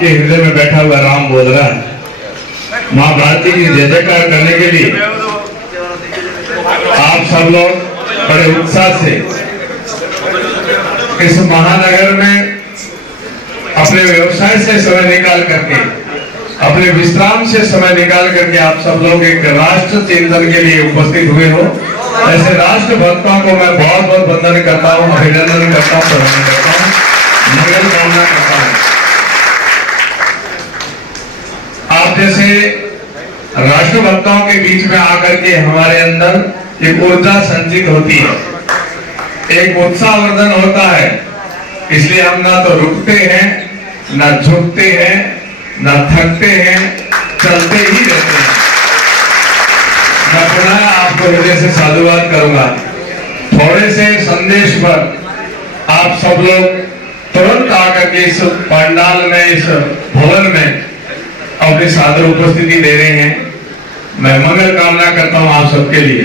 आपके हृदय में बैठा हुआ राम बोल रहा है। माँ भारती की जय जयकार करने के लिए आप सब लोग बड़े उत्साह से इस महानगर में अपने व्यवसाय से समय निकाल करके, अपने विश्राम से समय निकाल करके आप सब लोग एक राष्ट्र चिंतन के लिए उपस्थित हुए हो। ऐसे राष्ट्र भक्तों को मैं बहुत बहुत वंदन करता हूँ, अभिनंदन करता हूँ, प्रणाम करता हूँ, मंगल कामना करता हूँ। आप जैसे राष्ट्र भक्तों के बीच में आकर के हमारे अंदर एक ऊर्जा संचित होती है, एक उत्साहवर्धन होता है। इसलिए हम ना तो रुकते हैं, ना झुकते हैं, ना थकते हैं, चलते ही रहते हैं। मैं पुनः आपको हृदय से साधुवाद करूंगा। थोड़े से संदेश पर आप सब लोग तुरंत आकर के इस पंडाल में, इस भवन में अपनी सादर उपस्थिति दे रहे हैं। मैं मंगल कामना करता हूं आप सबके लिए।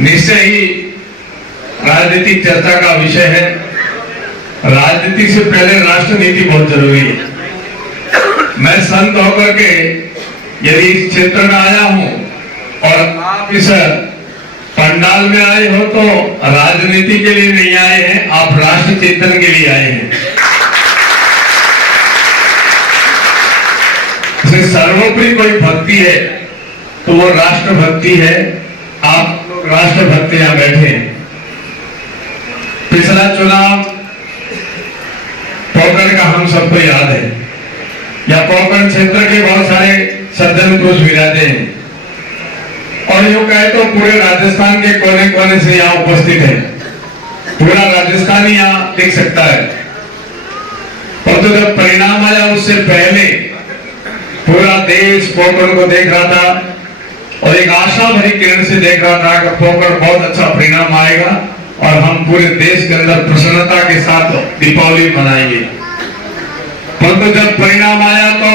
निश्चय ही राजनीतिक चर्चा का विषय है। राजनीति से पहले राष्ट्र नीति बहुत जरूरी है। मैं संत होकर के यदि इस क्षेत्र में आया हूं और आप इस पंडाल में आए हो तो राजनीति के लिए नहीं आए हैं, आप राष्ट्र चिंतन के लिए आए हैं। सर्वोपरि कोई भक्ति है तो वो राष्ट्र भक्ति है। आप लोग राष्ट्र भक्त यहां बैठे हैं। पिछला चुनाव पोखरण का हम सबको याद है, या पोखरण क्षेत्र के बहुत सारे सज्जन पुरुष विराजे हैं और यूं कहे तो पूरे राजस्थान के कोने कोने से यहाँ उपस्थित है। पूरा राजस्थान ही यहाँ देख सकता है। और तो जब परिणाम आया उससे पहले पूरा देश पोखरण को देख रहा था और एक आशा भरी किरण से देख रहा था कि पोखरण बहुत अच्छा परिणाम आएगा और हम पूरे देश के अंदर प्रसन्नता के साथ दीपावली मनाएंगे। परंतु जब परिणाम आया तो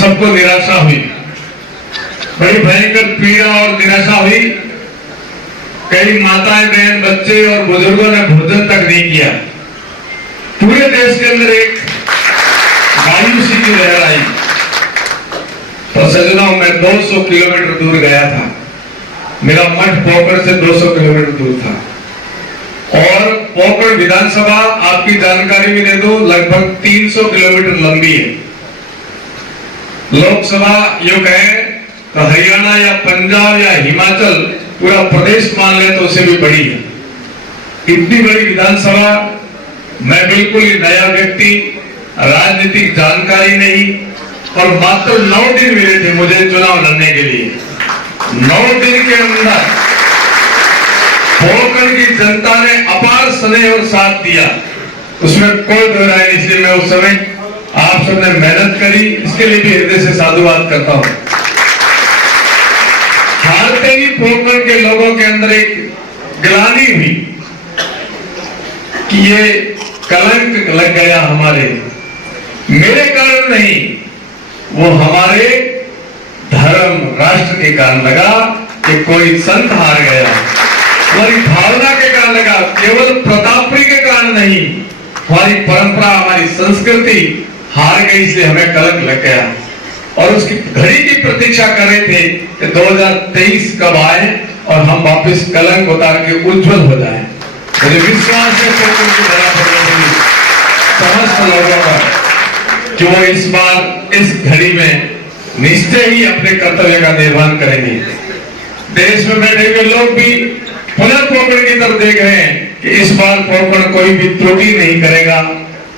सबको निराशा हुई, बड़ी भयंकर पीड़ा और निराशा हुई। कई माताएं, बहन, बच्चे और बुजुर्गों ने भोजन तक नहीं किया। पूरे देश के अंदर एक मायूसी की लहर आई। तो सज्जनों, मैं 200 किलोमीटर दूर गया था। मेरा मठ पोखरण से 200 किलोमीटर दूर था और पोखरण विधानसभा आपकी जानकारी में दे दो लगभग 300 किलोमीटर लंबी है। लोकसभा यूं कहें तो हरियाणा या पंजाब या हिमाचल पूरा प्रदेश मान ले तो उससे भी बड़ी है। इतनी बड़ी विधानसभा, मैं बिल्कुल ही नया व्यक्ति, राजनीतिक जानकारी नहीं, और मात्र 9 दिन मिले थे मुझे चुनाव लड़ने के लिए। 9 दिन के अंदर पोखरण की जनता ने अपार स्नेह और साथ दिया, उसमें कोई दो राय नहीं। इसलिए मैं उस समय आप सबने मेहनत करी, इसके लिए भी हृदय से साधुवाद करता हूं। हारते ही पोखरण के लोगों के अंदर एक ग्लानि हुई कि ये कलंक लग गया हमारे, मेरे कारण नहीं, वो हमारे धर्म राष्ट्र के कारण लगा कि कोई संत हार गया। हमारी भावना के कारण लगा, केवल प्रतापरी के कारण नहीं, हमारी परंपरा, हमारी संस्कृति हार गई, इसलिए हमें कलंक लग गया। और उसकी घड़ी की प्रतीक्षा कर रहे थे कि 2023 कब आए और हम वापस कलंक उतार के उज्जवल हो जाएं। मुझे विश्वास है समस्त लोगों का कि वो इस बार इस घड़ी में निश्चय ही अपने कर्तव्य का निर्वहन करेंगे। देश में बैठे हुए लोग भी पुनः पोखरण की तरफ देख रहे हैं कि इस बार पोखरण कोई भी त्रुटि नहीं करेगा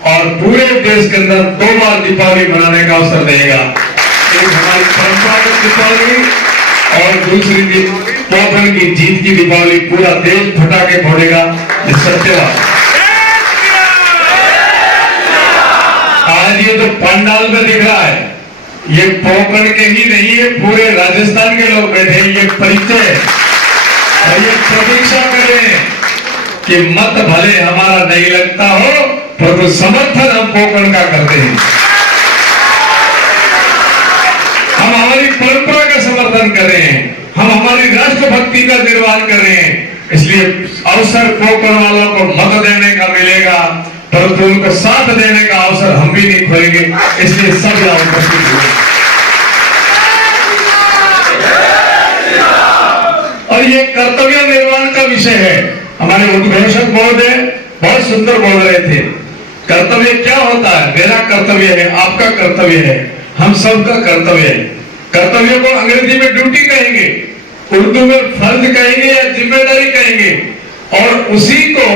और पूरे देश के अंदर 2 बार दीपावली मनाने का अवसर देगा। एक हमारी परंपरागत दीपावली और दूसरी पोखरण की जीत की दीपावली। पूरा देश फटाके फोड़ेगा, ये सत्य बात। आज ये जो पंडाल में दिख रहा है, ये पोखरण के ही नहीं है, पूरे राजस्थान के लोग बैठे हैं। ये परिचय और ये प्रतीक्षा करें कि मत भले हमारा नहीं लगता हो, परंतु समर्थन हम पोखरण का करते हैं। हम हमारी परंपरा का समर्थन कर रहे हैं, हम हमारी राष्ट्रभक्ति का निर्वाह कर रहे हैं। इसलिए अवसर पोखरण वालों को मत देने का मिलेगा परंतु उनको साथ देने का अवसर हम भी नहीं खोएंगे, इसलिए सब यहाँ उपस्थित हुए। और ये कर्तव्य निर्वहन का विषय है। हमारे उद्घोषक महोदय बहुत सुंदर बोल रहे थे। कर्तव्य क्या होता है? मेरा कर्तव्य है, आपका कर्तव्य है, हम सबका कर्तव्य है। कर्तव्य को अंग्रेजी में ड्यूटी कहेंगे, उर्दू में फर्ज कहेंगे या जिम्मेदारी कहेंगे, और उसी को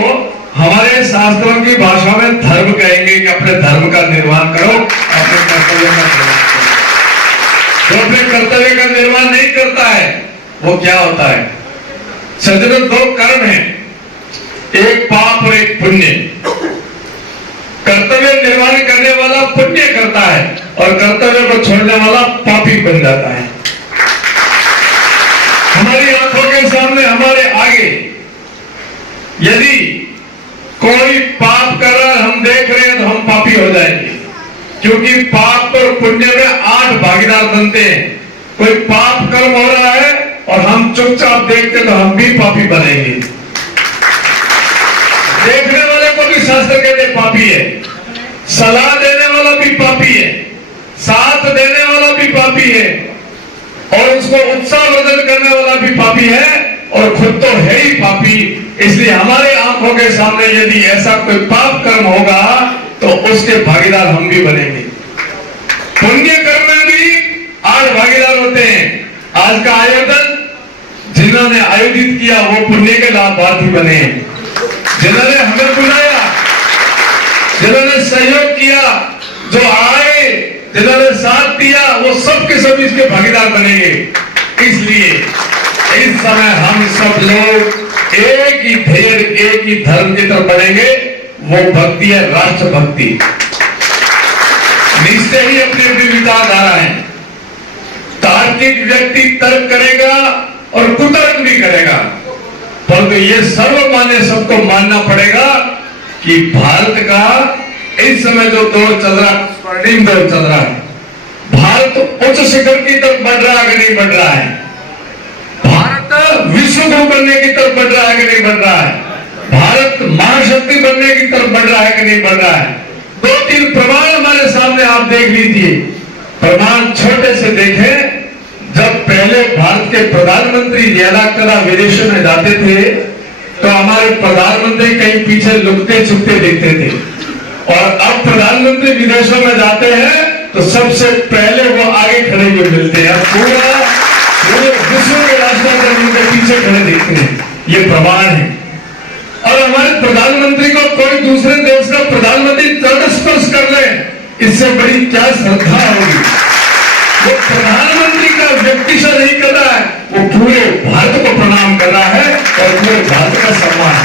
हमारे शास्त्रों की भाषा में धर्म कहेंगे कि अपने धर्म का निर्वहन करो, अपने कर्तव्य का निर्वहन करो। जो अपने कर्तव्य का निर्वहन नहीं करता है वो क्या होता है? सज्जनों, दो कर्म है, एक पाप और एक पुण्य। कर्तव्य निर्वहन करने वाला पुण्य करता है और कर्तव्य को छोड़ने वाला पापी बन जाता है। हमारी आंखों के सामने, हमारे आगे यदि कोई पाप कर रहा है, हम देख रहे हैं, तो हम पापी हो जाएंगे, क्योंकि पाप और पुण्य में 8 भागीदार बनते हैं। कोई पाप कर्म हो रहा है और हम चुपचाप देखते तो हम भी पापी बनेंगे। देखने वाले को भी शास्त्र कहते पापी है, सलाह देने वाला भी पापी है, साथ देने वाला भी पापी है, और उसको उत्साहवर्धन करने वाला भी पापी है, और खुद तो है ही पापी। इसलिए हमारे आंखों के सामने यदि ऐसा कोई पाप कर्म होगा तो उसके भागीदार हम भी बनेंगे। पुण्य कर्म में भी 8 भागीदार होते हैं। आज का आयोजन जिन्होंने आयोजित किया वो पुण्य के लाभार्थी बने हैं। जिन्होंने हमें बुलाया, जिन्होंने सहयोग किया, जो आए, जिन्होंने साथ दिया, वो सब के सब इसके भागीदार बनेंगे। इसलिए इस समय हम सब लोग एक ही ध्येय, एक ही धर्म की तरफ बढ़ेंगे। वो भक्ति है राष्ट्र भक्ति। निश्चय ही अपनी अपनी विचारधारा है। तार्किक व्यक्ति तर्क करेगा और कुतर्क भी करेगा, परंतु ये सर्वमान्य सबको मानना पड़ेगा कि भारत का इस समय जो दौर चल रहा है, स्वर्णिम दौर चल रहा है। भारत उच्च शिखर की तरफ बढ़ रहा है कि नहीं बढ़ रहा है? भारत विश्व गुरु बनने की तरफ बढ़ रहा है कि नहीं बढ़ रहा है? भारत महाशक्ति बनने की तरफ बढ़ रहा है कि नहीं बढ़ रहा है? 2-3 प्रमाण हमारे सामने आप देख लीजिए। प्रमाण छोटे से देखें। जब पहले भारत के प्रधानमंत्री ज्यादा विदेशों में जाते थे तो हमारे प्रधानमंत्री कहीं पीछे लुकते छुपते दिखते थे, और अब प्रधानमंत्री विदेशों में जाते हैं तो सबसे पहले वो आगे खड़े हुए मिलते हैं। पूरे विश्व के राष्ट्रपति उनके पीछे खड़े दिखते हैं। ये प्रमाण है। और हमारे प्रधानमंत्री को कोई दूसरे देश का प्रधानमंत्री चरण स्पर्श कर ले, इससे बड़ी क्या श्रद्धा होगी। वो प्रधानमंत्री का व्यक्ति से नहीं कर रहा है, वो पूरे भारत को प्रणाम कर रहा है और पूरे भारत का सम्मान।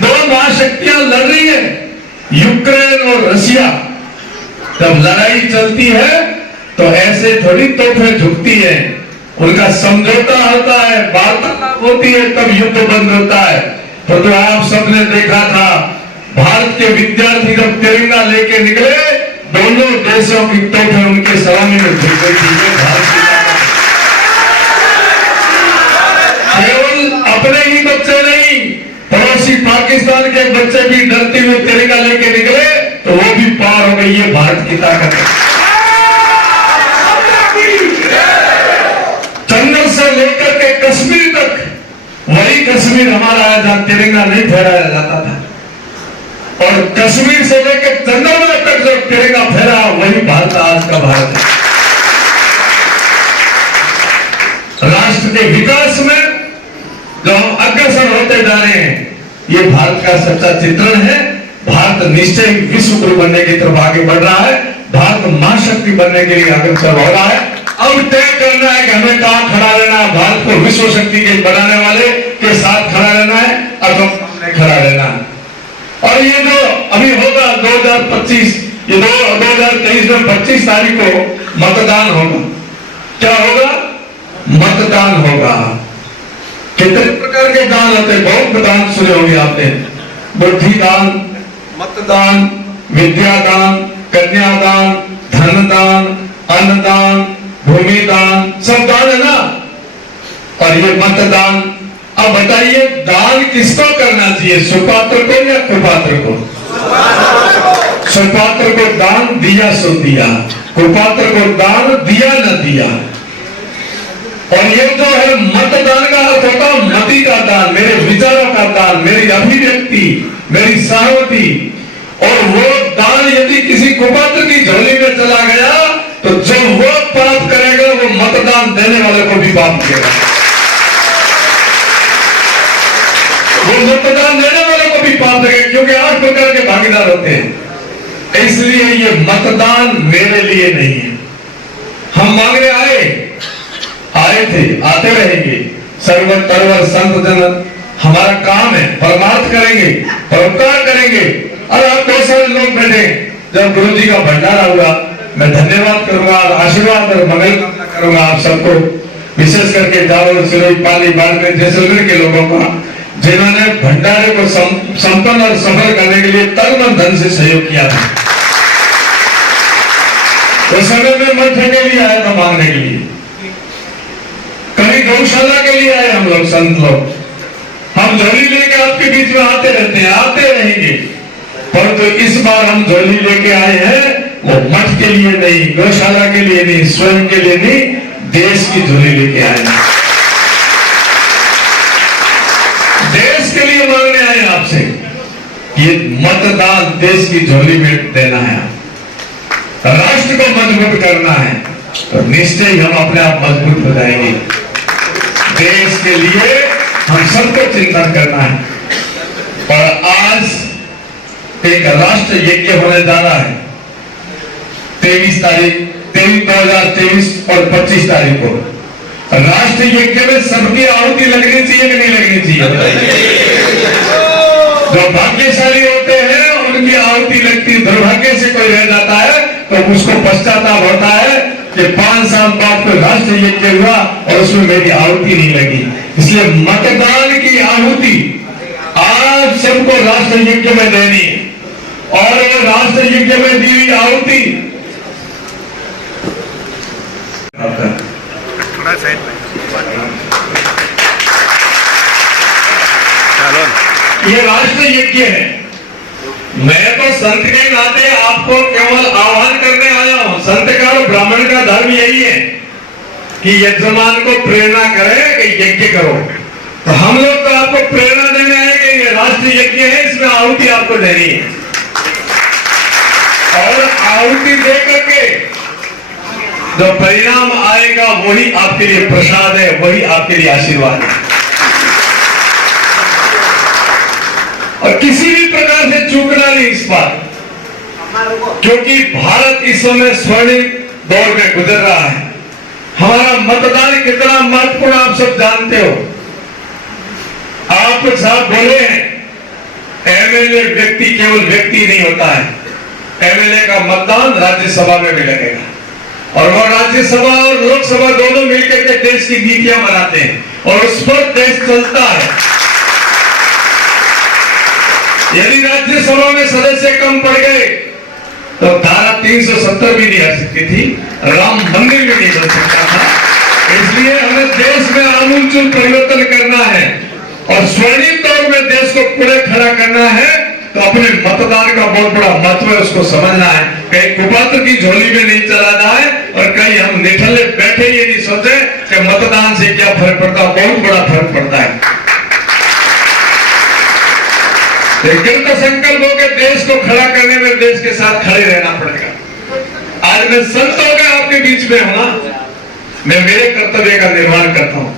2 महाशक्तियां लड़ रही है, यूक्रेन और रशिया। जब लड़ाई चलती है तो ऐसे थोड़ी तोपें झुकती है, उनका समझौता होता है, वार्तालाप होती है, तब युद्ध बंद होता है। तो आप सबने देखा था, भारत के विद्यार्थी जब तिरंगा लेके निकले, दोनों देशों की तोपें उनके सलामी में झुक गई थी। केवल अपने ही बच्चे नहीं, पड़ोसी पाकिस्तान के बच्चे भी डरते हुए तिरंगा लेके निकले तो वो भी पार हो गई। ये भारत की ताकत है। जंगल से लेकर के कश्मीर तक, वही कश्मीर हमारा है जहां तिरंगा नहीं फहराया जाता था, और कश्मीर से लेकर जंगल में तक जो तिरंगा फहरा वही भारत आज का भारत है। राष्ट्र के विकास में जो हम अग्रसर होते जा रहे हैं, ये भारत का सच्चा चित्रण है। भारत निश्चय विश्व गुरु बनने की तरफ आगे बढ़ रहा है। भारत महाशक्ति बनने के लिए अग्रसर हो रहा है। अब तय करना है कि हमें कहां खड़ा रहना है। भारत को विश्व शक्ति के बनाने वाले के साथ खड़ा रहना है, अथवा खड़ा रहना है। और ये जो अभी होगा 2025, ये 2023 में 25 तारीख को मतदान होगा। क्या होगा? मतदान होगा। कितने प्रकार के दान होते हैं? बहुत दान सुने होंगे आपने। बुद्धि दान, मतदान, विद्यादान, कन्यादान, धन दान, अन्नदान, भूमि दान, सब दान है ना। और ये मतदान अब बताइए दान किसको करना चाहिए, सुपात्र को या कुपात्र को? सुपात्र को दान दिया सो दिया, कुपात्र को दान दिया न दिया। और ये जो है मतदान का अर्थ होता है मति का दान, मेरे विचारों का दान, मेरी अभिव्यक्ति, मेरी सहमति। और वो दान यदि किसी कुपात्र की झोली में चला गया तो जो वो पाप करेगा वो मतदान देने वाले को भी पाप करेगा, वो मतदान देने वाले को भी पाप लगेगा, क्योंकि 8 प्रकार के भागीदार होते हैं। इसलिए ये मतदान मेरे लिए नहीं है। हम मांगने आए थे, आते रहेंगे। सर्वर तरवर संत जन हमारा काम है, परमार्थ करेंगे, परोपकार करेंगे। और आप बहुत सारे लोग बैठे, जब गुरु जी का भंडारा हुआ मैं धन्यवाद करूंगा और आशीर्वाद और मंगल कामना करूंगा आप सबको, विशेष करके जावल, सिरोही, पाली, बाड़मेर, जैसलमेर के लोगों का, जिन्होंने भंडारे को संपन्न और सफल करने के लिए तन मन धन से सहयोग किया था। उस समय में मठे के लिए आया था मांगने के लिए, कभी गौशाला के लिए आए हम लोग, संत लोग। हम झोली लेके आपके बीच में आते रहते हैं, आते रहेंगे, परंतु इस बार हम झोली लेके आए हैं वो मठ के लिए नहीं, गौशाला के लिए नहीं, स्वयं के लिए नहीं, देश की झोली लेके आए हैं। देश के लिए मांगने आए आपसे, ये मतदान देश की झोली में देना है, राष्ट्र को मजबूत करना है, तो निश्चय ही हम अपने आप मजबूत हो जाएंगे। देश के लिए हम सबको चिंतन करना है। और आज एक राष्ट्र यज्ञ होने जा रहा है 23 तारीख 2023 और 25 तारीख को। राष्ट्र यज्ञ में सबकी आहुति लगनी चाहिए कि नहीं लगनी चाहिए? जो भाग्यशाली होते हैं उनकी आहुति लगती, दुर्भाग्य से कोई रह जाता है तो उसको पश्चाताप होता है कि 5 साल बाद कोई राष्ट्र यज्ञ हुआ और उसमें मेरी आहुति नहीं लगी। इसलिए मतदान की आहुति आप सबको राष्ट्र यज्ञ में देनी है। और राष्ट्र यज्ञ में दी हुई आहुति ये राष्ट्र यज्ञ है। मैं तो संत के नाते आपको केवल आह्वान करने आया हूं। संत का और ब्राह्मण का धर्म यही है कि यजमान को प्रेरणा करे कि यज्ञ करो। तो हम लोग तो आपको प्रेरणा देने आए कि ये राष्ट्र यज्ञ है, इसमें आहुति आपको देनी है। और आहुति दे करके जो परिणाम आएगा वही आपके लिए प्रसाद है, वही आपके लिए आशीर्वाद है। और किसी भी प्रकार से चूकना नहीं इस बात, क्योंकि भारत इस समय स्वर्णिम दौर में गुजर रहा है। हमारा मतदान कितना महत्वपूर्ण आप सब जानते हो। आप साहब बोले हैं एमएलए व्यक्ति केवल व्यक्ति नहीं होता है, एमएलए का मतदान राज्यसभा में भी लगेगा और वो राज्यसभा और लोकसभा दोनों मिलकर के देश की नीतियां बनाते हैं और उस पर देश चलता है। यदि राज्यसभा में सदस्य कम पड़ गए तो धारा 370 भी नहीं आ सकती थी, राम मंदिर भी नहीं बन सकता था। इसलिए हमें देश में आमूलचूल परिवर्तन करना है और स्वर्णिम दौर में देश को पूरे खड़ा करना है। तो अपने मतदान का बहुत बड़ा महत्व है, उसको समझना है। कहीं कुपात्र की झोली में नहीं चला जाए और कहीं हम निठल्ले बैठे ये नहीं सोचे कि मतदान से क्या फर्क पड़ता है। बहुत बड़ा फर्क पड़ता है। लेकिन तो संकल्प हो के देश को खड़ा करने में देश के साथ खड़े रहना पड़ेगा। आज मैं संत हो गया आपके बीच में हूं, मैं मेरे कर्तव्य का निर्वहन करता हूं।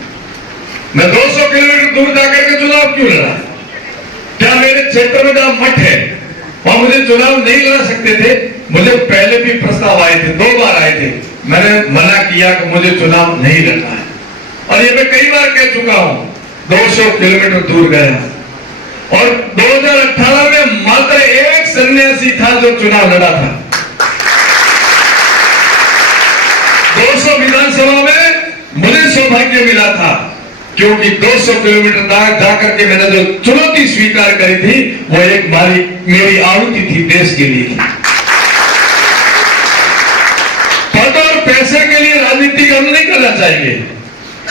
मैं 200 किलोमीटर दूर जाकर के चुनाव क्यों लड़ा? क्या मेरे क्षेत्र में जहां मठ है वहां मुझे चुनाव नहीं लड़ा सकते थे? मुझे पहले भी प्रस्ताव आए थे, 2 बार आए थे, मैंने मना किया कि मुझे चुनाव नहीं लड़ना है। और ये मैं कई बार कह चुका हूं, 200 किलोमीटर दूर गया और 2018 में मात्र एक सन्यासी था जो चुनाव लड़ा था। 200 विधानसभा में मुझे सौभाग्य मिला था, क्योंकि 200 किलोमीटर जाकर के मैंने जो चुनौती स्वीकार करी थी वो एक मेरी आहुति थी, देश के लिए। पद और पैसे के लिए राजनीति हम नहीं करना चाहिए।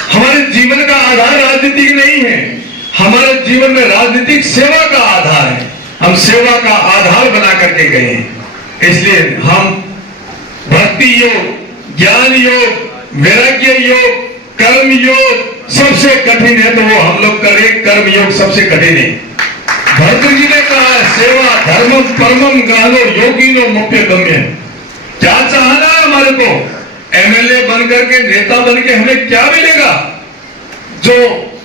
हमारे हमारे जीवन का आधार राजनीतिक नहीं है, हमारे जीवन में राजनीतिक सेवा का आधार है। हम सेवा का आधार बना करके गए हैं। इसलिए हम भक्ति योग, ज्ञान योग, वैराग्य योग, कर्म योग सबसे कठिन है तो वो हम लोग करें। कर्म योग सबसे कठिन है। भद्र जी ने कहा सेवा धर्मम परमम गालो योगिनो मुख्य गम्य। क्या चाहना है हमारे को? एमएलए बन करके, नेता बन के हमें क्या मिलेगा? जो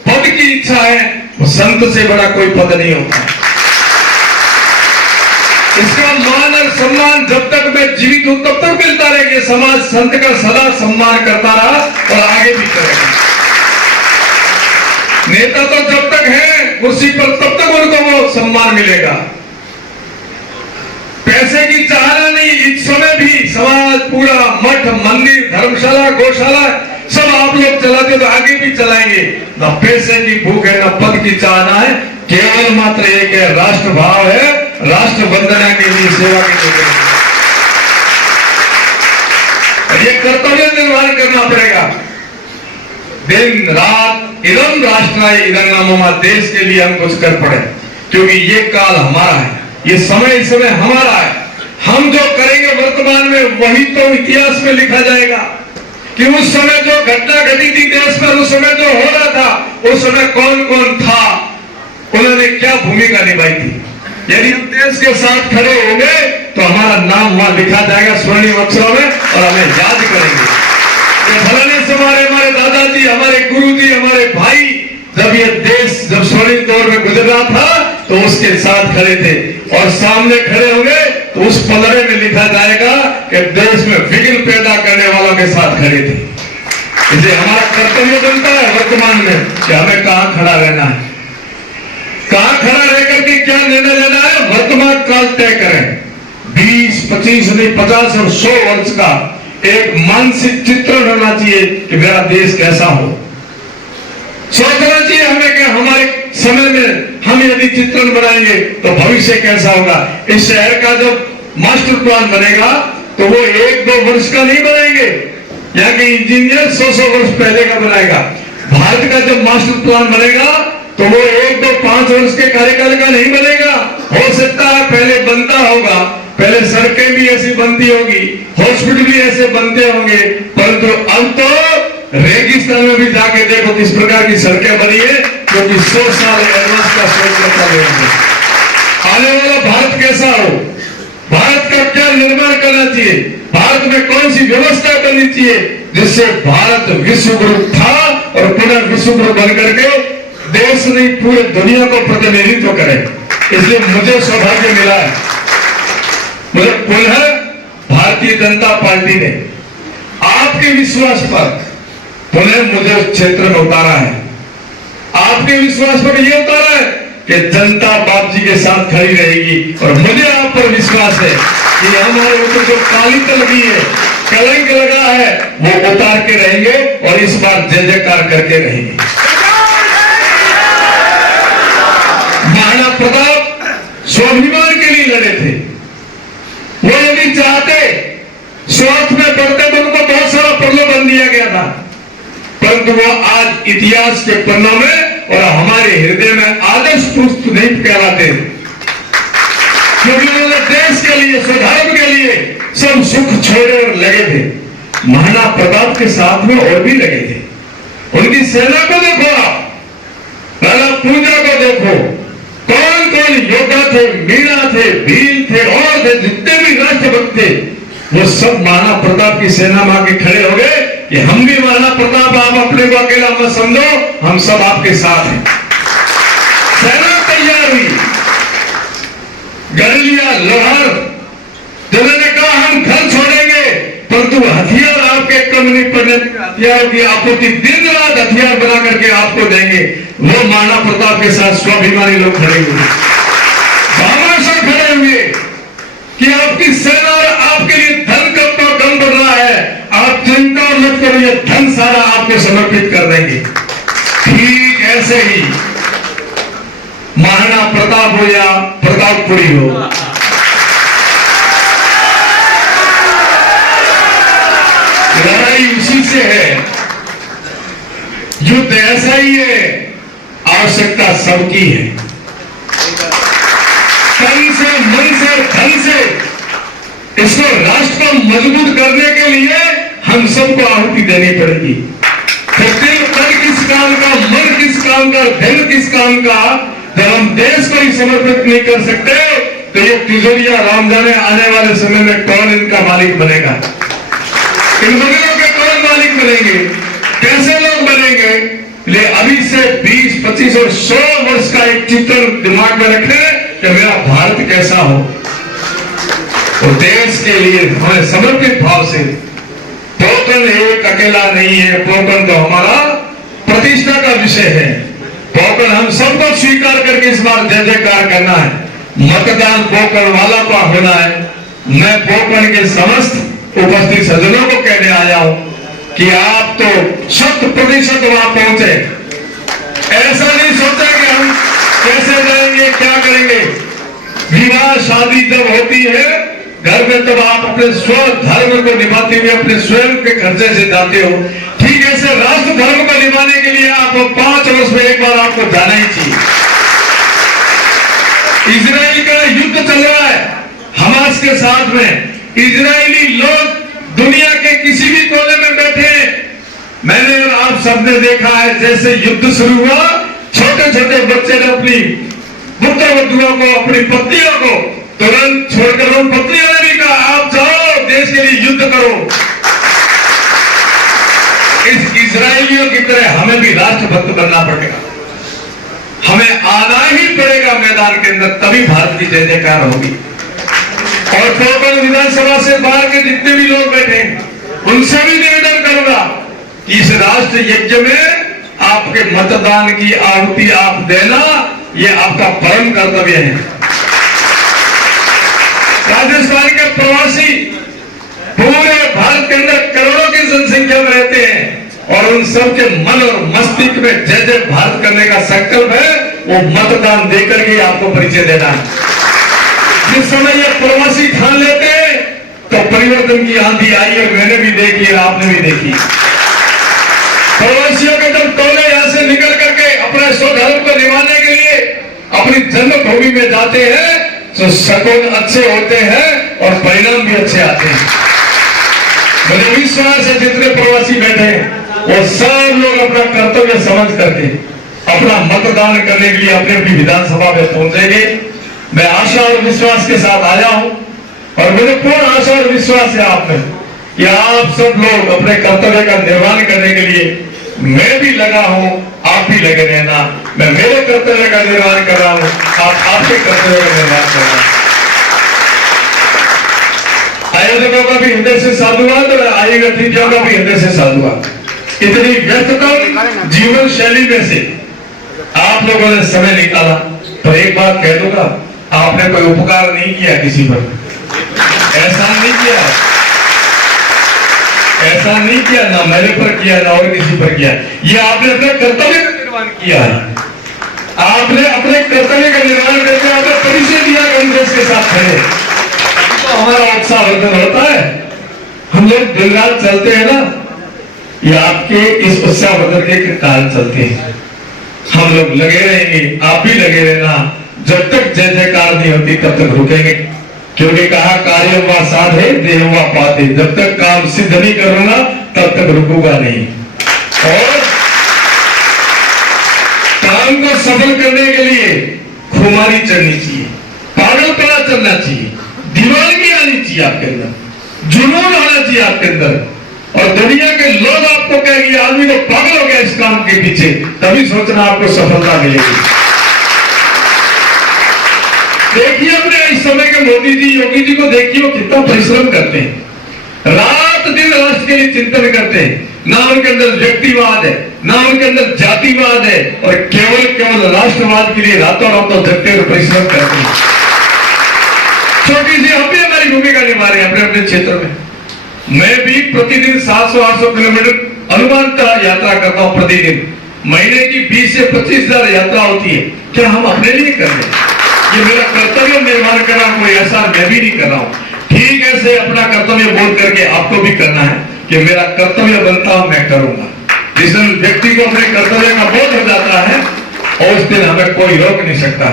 पद की इच्छा है वो संत से बड़ा कोई पद नहीं होता। इसका मान और सम्मान जब तक मैं जीवित हूं तब तक मिलता रहेगा। समाज संत का सदा सम्मान करता रहा और आगे भी करेगा। नेता तो जब तक है कुर्सी पर तब तक उनको वो सम्मान मिलेगा। पैसे की चाहना नहीं। इस समय भी समाज पूरा मठ, मंदिर, धर्मशाला, गौशाला सब आप लोग चलाते तो आगे भी चलाएंगे। न पैसे की भूख है, न पद की चाहना है, केवल मात्र एक है राष्ट्र भाव है। राष्ट्र वंदना के लिए, सेवा के लिए ये कर्तव्य निर्वहन करना पड़ेगा। दिन रात इदम राष्ट्राय इदं नामम, देश के लिए हम कुछ कर पड़े, क्योंकि ये काल हमारा है, ये समय इस समय हमारा है। हम जो करेंगे वर्तमान में वही तो इतिहास में लिखा जाएगा कि उस समय जो घटना घटी थी देश में, उस समय जो हो रहा था, उस समय कौन कौन था, उन्होंने क्या भूमिका निभाई थी। यदि हम देश के साथ खड़े होंगे तो हमारा नाम वहां लिखा जाएगा स्वर्णिम अक्षरों में और हमें याद करेंगे। फलाने समय हमारे दादाजी, हमारे गुरुजी, हमारे भाई जब ये देश जब स्वर्णिम दौर में गुजर रहा था तो उसके साथ खड़े थे और सामने खड़े होंगे तो उस पलड़े में लिखा जाएगा कि देश में विघ्न पैदा करने वालों के साथ खड़े थे। इसलिए हमारा कर्तव्य बनता है वर्तमान में कि हमें कहां खड़ा रहना है, कहां खड़ा रह करके क्या निर्णय लेना है। वर्तमान काल तय करें। 20, 25 नहीं 50 और 100 वर्ष का एक मानसिक चित्रण होना चाहिए कि मेरा देश कैसा हो। सोचना चाहिए हमें कि हमारे समय में हम यदि चित्रण बनाएंगे तो भविष्य कैसा होगा। इस शहर का जब मास्टर प्लान बनेगा तो वो 1-2 वर्ष का नहीं बनाएंगे, यहाँ के इंजीनियर 100 वर्ष पहले का बनाएगा। भारत का जब मास्टर प्लान बनेगा तो वो 1-2-5 वर्ष के कार्यकाल का नहीं बनेगा। हो सकता है पहले बनता होगा, पहले सड़कें भी ऐसी बनती होगी, हॉस्पिटल भी ऐसे बनते होंगे, परंतु अब तो रेगिस्तान में भी जाके देखो किस प्रकार की सड़कें बनी है, क्योंकि 100 साल एडवांस का सोच करता होंगे। आने वाला भारत कैसा हो, भारत का क्या निर्माण करना चाहिए, भारत में कौन सी व्यवस्था करनी चाहिए जिससे भारत विश्व गुरु था और पुनः विश्व गुरु बनकर के देश नहीं पूरे दुनिया को प्रतिनिधित्व करे। इसलिए मुझे सौभाग्य मिला है, मुझे पुनः भारतीय जनता पार्टी ने आपके विश्वास पर पुनः मुझे उस क्षेत्र में उतारा है। आपके विश्वास पर यह उतारा है कि जनता बाप जी के साथ खड़ी रहेगी और मुझे आप पर विश्वास है कि हमारे ऊपर जो कालिक लगी है, कलंक लगा है, वो उतार के रहेंगे और इस बार जय जयकार करके रहेंगे। महाराणा प्रताप स्वाभिमान के लिए लड़े थे। वो यदि चाहते स्वार्थ में पड़ते तो उनको बहुत सारा प्रलोभन दिया गया था, परंतु वो आज इतिहास के पन्नों में और हमारे हृदय में आदर्श पुरुष नहीं कहलाते, क्योंकि उन्होंने देश के लिए, स्वधर्म के लिए सब सुख छोड़े और लगे थे। महाराणा प्रताप के साथ में और भी लगे थे। उनकी सेना को देखो, आप राणा पूजा को देखो, कौन कौन योद्धा थे, मीणा थे, भील थे और थे, जितने भी राष्ट्रभक्त थे वो सब महाराणा प्रताप की सेना में आके खड़े हो गए कि हम भी महाराणा प्रताप, आप अपने को अकेला मत समझो, हम सब आपके साथ हैं। सेना तैयार हुई, गढ़लिया लोहार जिन्होंने कहा हम घर छोड़ेंगे, परंतु हथियार आपके कम नहीं पड़ने, हथियारों की आपूर्ति दिन रात हथियार बना करके आपको देंगे। वो महाराणा प्रताप के साथ स्वाभिमानी लोग खड़े हुए, भामाशाह खड़े हुए कि आपकी सेना और आपके लिए धन का तो कम बढ़ रहा है, आप चिंता मत करिए, धन सारा आपको समर्पित कर देंगे। ठीक ऐसे ही महाराणा प्रताप हो या प्रतापपुरी हो, लड़ाई उसी से है युद्ध ऐसा ही है, आवश्यकता सबकी है। तन से, मन से, धन से इसको राष्ट्र को मजबूत करने के लिए हम सबको आहुति देनी पड़ेगी। तो दिल तन किस काम का, मन किस काम का, धन किस काम का, जब हम देश को ही समर्पित नहीं कर सकते तो ये तिजोरिया राम जाने आने वाले समय में कौन इनका मालिक बनेगा, इन मंदिरों के कौन मालिक बनेंगे, कैसे लोग बनेंगे। ले अभी से 20, 25 और 100 वर्ष का एक चित्र दिमाग में रखें कि मेरा भारत कैसा हो। तो देश के लिए हमें समर्पित भाव से, पोखरण एक अकेला नहीं है, पोखरण तो हमारा प्रतिष्ठा का विषय है। पोखरण हम सबको स्वीकार करके इस बार जय जयकार करना है। मतदान पोखरण वाला का होना है। मैं पोखरण के समस्त उपस्थित सज्जनों को कहने आया हूं कि आप तो 100% वहां पहुंचे। ऐसा नहीं सोचा कि हम कैसे जाएंगे, क्या करेंगे। विवाह शादी जब होती है घर में, तब आप अपने स्व धर्म को निभाते हुए अपने स्वयं के खर्चे से जाते हो। ठीक है, ऐसे राष्ट्र धर्म को निभाने के लिए आपको 5 वर्ष में एक बार आपको जाना ही चाहिए। इजराइल का युद्ध चल रहा है हमास के साथ में। इजरायली लोग दुनिया के किसी भी कोने में बैठे, मैंने और आप सबने देखा है जैसे युद्ध शुरू हुआ, छोटे छोटे बच्चे ने अपनी पुत्र वधुओं को, अपनी पत्नियों को तुरंत छोड़कर, उन पत्नियों ने भी कहा आप जाओ देश के लिए युद्ध करो। इस इजरायलियों की तरह हमें भी राष्ट्रभक्त बनना पड़ेगा, हमें आना ही पड़ेगा मैदान के अंदर, तभी भारत की जय जयकार होगी। और पोखरण विधानसभा से बाहर के जितने भी लोग बैठे उनसे भी निवेदन करूंगा कि इस राष्ट्र यज्ञ में आपके मतदान की आहुति आप देना, यह आपका परम कर्तव्य है। राजस्थान के प्रवासी पूरे भारत के अंदर करोड़ों की जनसंख्या में रहते हैं और उन सबके मन और मस्तिष्क में जय जय भारत करने का संकल्प है, वो मतदान देकर के आपको परिचय देना है। जिस समय ये प्रवासी ठान लेते हैं तो परिवर्तन की आंधी आई है, मैंने भी देखी और आपने भी देखी। प्रवासियों के जब टोले यहां से निकल करके अपने स्वधर्म को निभाने के लिए अपनी जन्मभूमि में जाते हैं तो शकुन अच्छे होते हैं और परिणाम भी अच्छे आते हैं। मुझे विश्वास है जितने प्रवासी बैठे हैं वो सब लोग अपना कर्तव्य समझ करके अपना मतदान करने के लिए अपने अपनी विधानसभा में पहुंचेंगे। मैं आशा और विश्वास के साथ आया हूं और मुझे पूर्ण आशा और विश्वास है आप में कि आप सब लोग अपने कर्तव्य का निर्वहन करने के लिए, मैं भी लगा हूं, आप भी लगे रहना। मैं मेरे कर्तव्य का निर्वहन कर रहा हूं, आप आपके कर्तव्य का निर्वहन कर रहे हैं। आयोजकों का भी हृदय से साधुवाद और आएगा अतिथियों का भी हृदय से साधुवाद। इतनी व्यस्ततम जीवन शैली में से आप लोगों ने समय निकाला, तो एक बात कह दूंगा, आपने कोई उपकार नहीं किया किसी पर, एहसान नहीं किया, ऐसा नहीं किया, ना मेरे पर किया ना और किसी पर किया। ये आपने अपने कर्तव्य का निर्वहन किया है। आपने अपने कर्तव्य का निर्वहन करके आपने परिचय दिया कि हम देश के साथ खड़े, तो हमारा उत्साह वर्धन होता है। हम लोग दिन रात चलते हैं ना, ये आपके इस उत्साह वर्धन के कारण चलते हैं। हम लोग लगे रहेंगे, आप भी लगे रहना। जब तक जय जयकार नहीं होती तब तक रुकेंगे, क्योंकि कहा कार्य व साधे देह व पाते, जब तक काम सिद्ध नहीं करूंगा तब तक रुकूंगा नहीं। और काम को सफल करने के लिए खुमारी चढ़नी चाहिए, पागलपना चलना चाहिए, दीवानगी आनी चाहिए आपके अंदर, जुनून होना चाहिए आपके अंदर। और दुनिया के लोग आपको कहेंगे आदमी तो पागल हो गया इस काम के पीछे, तभी सोचना आपको सफलता मिलेगी। देखिए अपने इस समय के मोदी जी, योगी जी को देखिए, वो कितना परिश्रम करते हैं, रात दिन राष्ट्र के लिए चिंतन करते हैं। ना उनके अंदर व्यक्तिवाद है, ना उनके अंदर जातिवाद है, और केवल राष्ट्रवाद के लिए रातों रातों जगते और परिश्रम करते हैं। छोटी सी हम भी हमारी भूमिका निभा रहे हैं अपने अपने क्षेत्र में। मैं भी प्रतिदिन 700-800 किलोमीटर अनुमानतः यात्रा करता हूं प्रतिदिन। महीने की 20 से 25,000 यात्रा होती है। क्या हम अपने लिए कर रहे हैं? ये मेरा कर्तव्य निर्वहन कर रहा हूं, कोई ऐसा मैं भी नहीं कर रहा हूं। ठीक है, अपना कर्तव्य बोध करके आपको भी करना है कि मेरा कर्तव्य बनता हूं, मैं करूंगा। जिस दिन व्यक्ति को अपने कर्तव्य का बोध हो जाता है और उस दिन हमें कोई रोक नहीं सकता।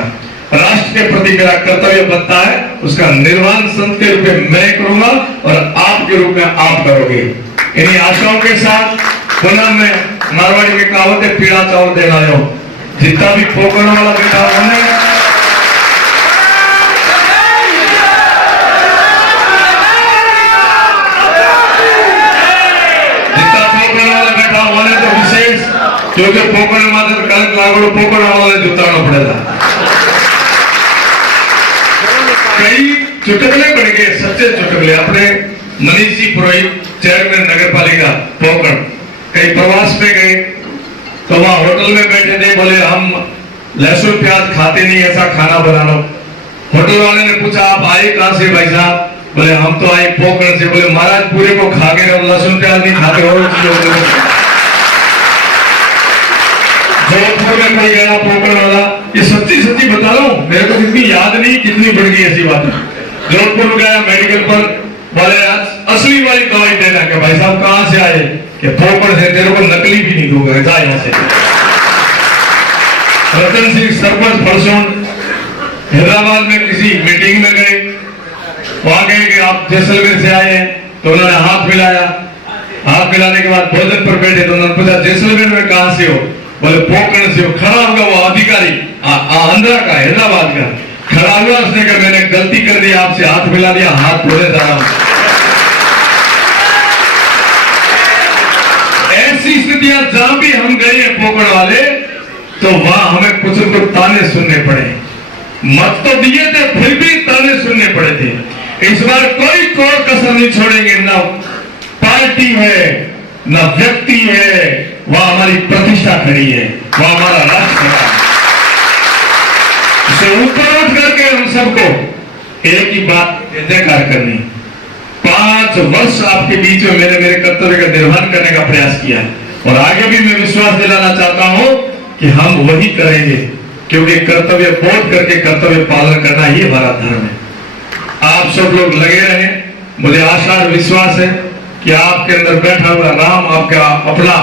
राष्ट्र के प्रति मेरा कर्तव्य बनता है, उसका निर्वहन संत के रूप में मैं करूंगा और आपके रूप में आप करोगे। इन्हीं आशाओं के साथ पुनः मैं मारवाड़ी में कहावत है, पीड़ा चावल देना हो, जितना भी पोकरण वाला बेटा होने क्योंकि पोकरण मात्र कलक लागो पोकरण वाले जुटाना पड़ेगा। कई चुटकुले बन गए, सच्चे चुटकुले। अपने मनीष जी पुरोहित चेयरमैन नगर पालिका पोकरण कई प्रवास में गए तो वहां होटल में बैठे थे, बोले हम लहसुन प्याज खाते नहीं, ऐसा खाना बना लो। होटल वाले ने पूछा आप आए कहां से भाई साहब? बोले हम तो आए पोकरण से। बोले महाराज पूरे को खा के लहसुन प्याज नहीं खाते हो? जोधपुर में कोई गया पोकरण वाला, ये सच्ची सच्ची बता रहा हूं, मेरे को कितनी याद नहीं कितनी बढ़ गई ऐसी बात। जोधपुर गया मेडिकल पर, बोले असली वाली दवाई देना कि भाई साहब कहां से आए? कि पोकरण से। तेरे को नकली भी नहीं दूंगा, जा यहां से। रतन सिंह सरपंच फरसोन हैदराबाद में किसी मीटिंग में गए, वहां गए कि आप जैसलमेर से आए हैं, तो उन्होंने हाथ मिलाया। हाथ मिलाने के बाद भोजन पर बैठे तो उन्होंने पूछा जैसलमेर में कहां से हो? बोले पोकरण से हो। खड़ा होगा वो अधिकारी आंध्रा का, हैदराबाद का, खड़ा हुआ, उसने कहा मैंने गलती कर दी, आपसे हाथ मिला दिया, हाथ धोने जा रहा हूं। ऐसी स्थितियां जहां भी हम गए हैं पोकरण वाले, तो वहां हमें कुछ न कुछ ताने सुनने पड़े। मत तो दिए थे, फिर भी ताने सुनने पड़े थे। इस बार कोई कोर कसर नहीं छोड़ेंगे, न पार्टी है न व्यक्ति है, वह हमारी प्रतिष्ठा खड़ी है, वह हमारा राष्ट्र खड़ा है। इसे ऊपर उठ करके हम सबको एक ही बात जयकार करनी। 5 वर्ष आपके बीच में मैंने मेरे कर्तव्य का निर्वहन करने का प्रयास किया और आगे भी मैं विश्वास दिलाना चाहता हूं कि हम वही करेंगे, क्योंकि कर्तव्य बोध करके कर्तव्य पालन करना ही हमारा धर्म है। आप सब लोग लगे रहे, मुझे आशा और विश्वास है कि आपके अंदर बैठा हुआ राम आपका अपना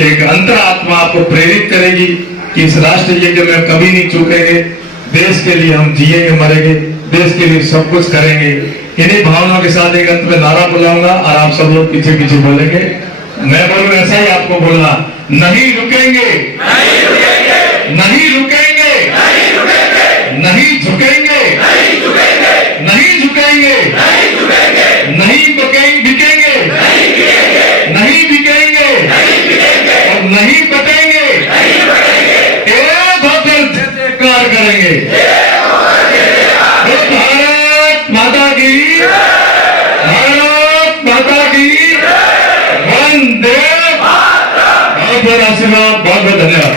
एक अंतरात्मा आपको प्रेरित करेगी कि इस राष्ट्र यज्ञ में कभी नहीं चूकेंगे, देश के लिए हम जिएंगे मरेंगे, देश के लिए सब कुछ करेंगे। इन्हीं भावनाओं के साथ एक अंत में नारा बुलाऊंगा और आप सब लोग पीछे पीछे बोलेंगे। मैं बोलूं ऐसा ही आपको बोलना, नहीं रुकेंगे, नहीं रुकेंगे, नहीं रुकेंगे, नहीं रुकेंगे, नहीं झुकेंगे, नहीं झुकेंगे, नहीं झुकेंगे, नहीं झुकेंगे, नहीं बिकेंगे, नहीं बिकेंगे, नहीं बिकेंगे, नहीं बिकेंगे, और नहीं बटेंगे, नहीं बटेंगे। एक होकर जयकार करेंगे। भारत माता की, भारत माता की, वंदे मातरम। बहुत बहुत आशीर्वाद, बहुत बहुत धन्यवाद।